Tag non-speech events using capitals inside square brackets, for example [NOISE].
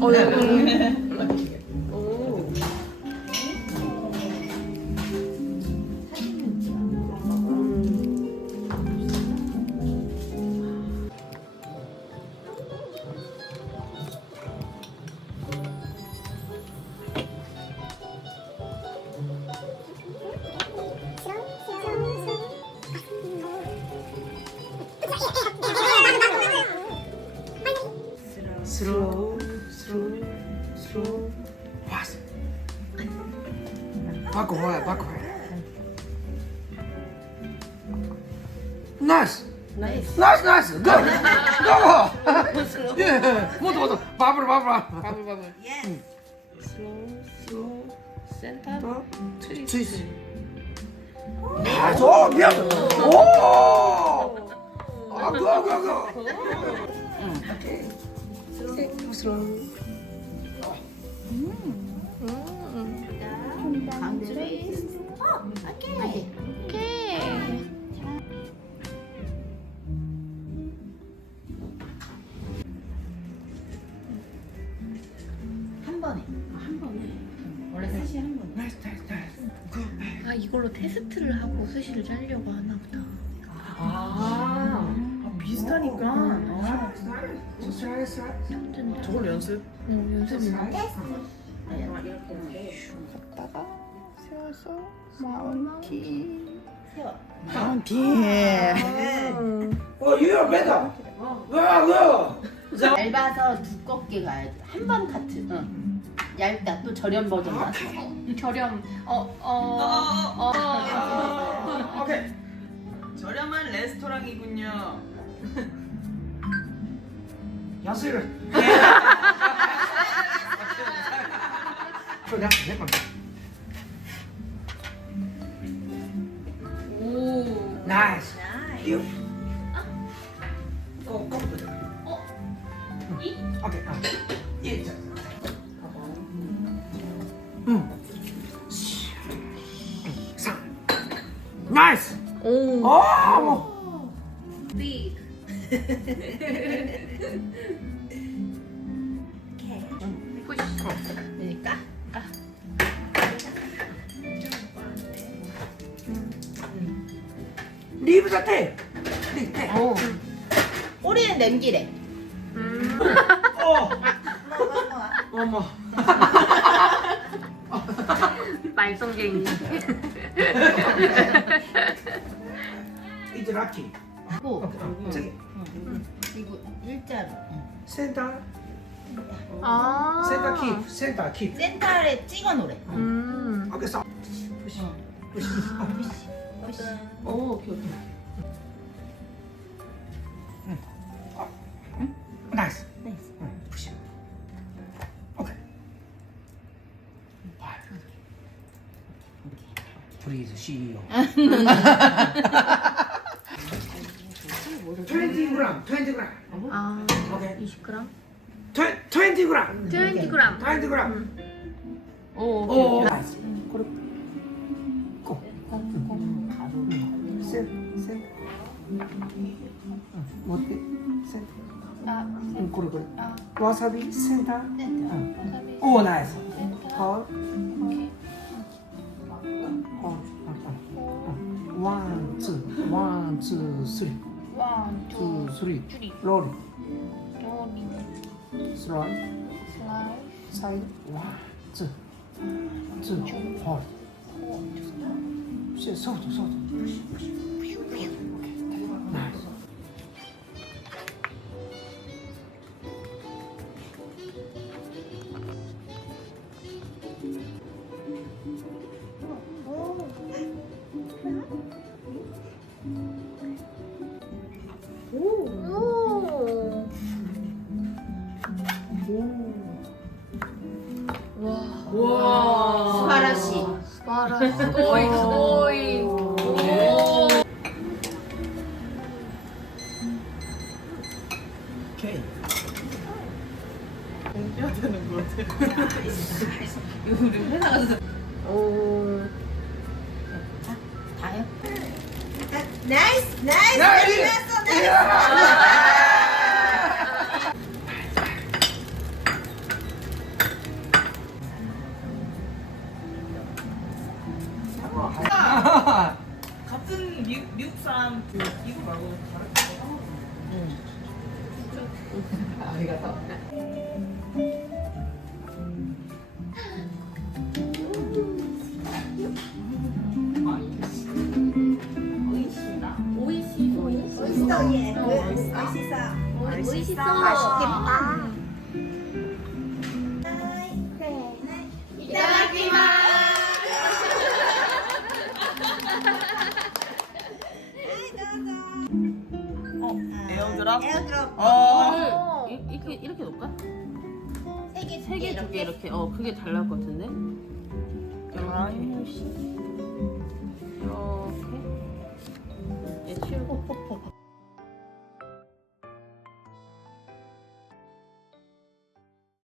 어, 음. 오. 슬로우 바꿔봐요 바꿔봐요 나이스 나이스. 나이스 나이스 고! 고! 예 모두 모두 바블 바블 바블 바블. 슬로우 슬로우 센터 좋아 미안 오! 아 그거 그거 그거 슬로우 아, 아 이걸로 테스트를 하고 수시를 짜려고 하나 보다. 아, 아 비슷하니까. 아, 저걸 연습? 응, 연습이 이렇게 갔다가 세워서 마운티. 세워. 파운틴. 어 유효 뺀다 와 와. 얇아서 두껍게 가야지. 한번 카트. 응. 얇다. 또 저렴 버전 나왔어. 저렴. 어어 어. 오케이 저렴한 레스토랑이군요. 야수를 [LAUGHS] 건 데 오. 나이스 유 고, 고. 어? 이? 오케이 아. 예 자. 음. 상 나이스 오. 어 뭐. 빅. 푸시. 그러니까. 리브 자태 리브 오. 꼬리는 냄기래. 음. 어 어머 [LAUGHS] 말썽쟁이. 이제 락키 고. 저기 그리고 일자로. 응. 센터 아. 센터 킵 센터 킵 센터에 찍어 놓으래. 음. 오케이 서 어. 푸시 아, 푸시. 푸시. 오, 오케이, 오케이. 나이스 나이스. 응, 푸시 오케이 봐 프리즈 CEO 20g 20g 아. 오케이 20g? 20g 20g. 20g 오, 오 오케이. 나이스 그리고 어때 센 아. 응, 그래 그래 아. 와사비 센터 센터. 응. 와사비. 오 나이스 센터. 헐 오케이. 원, 투, 원, 투, 쓰리, 원, 투, 투, 쓰리, 쓰리. 로리, 로리. 슬라이, 슬라이. 사이드, 원, 투, 투, 헐, 시, 소주, 소주, 오케이, 나이스. 오. 와. 와. 스바라시. 스바라. 스고이 스 오케이. 공개해야 되는 거 같아. 이거 우리 회사 가서. 오. 자, 다요. 나이스! 나이스! 나이스! 나이스! 같은 미, 그 미국 사람 이거 말고 맛있어 얘. 맛있어. 멋있어. 맛있겠다. 에어드랍? 에어드랍 어. 어. 이렇게 이렇게 놓을까? 세개 세 개, 두 개 이렇게. 어, 그게 잘 나올 것 같은데. 아유, 이렇게. 이렇게. 얘 치우고. [LAUGHS]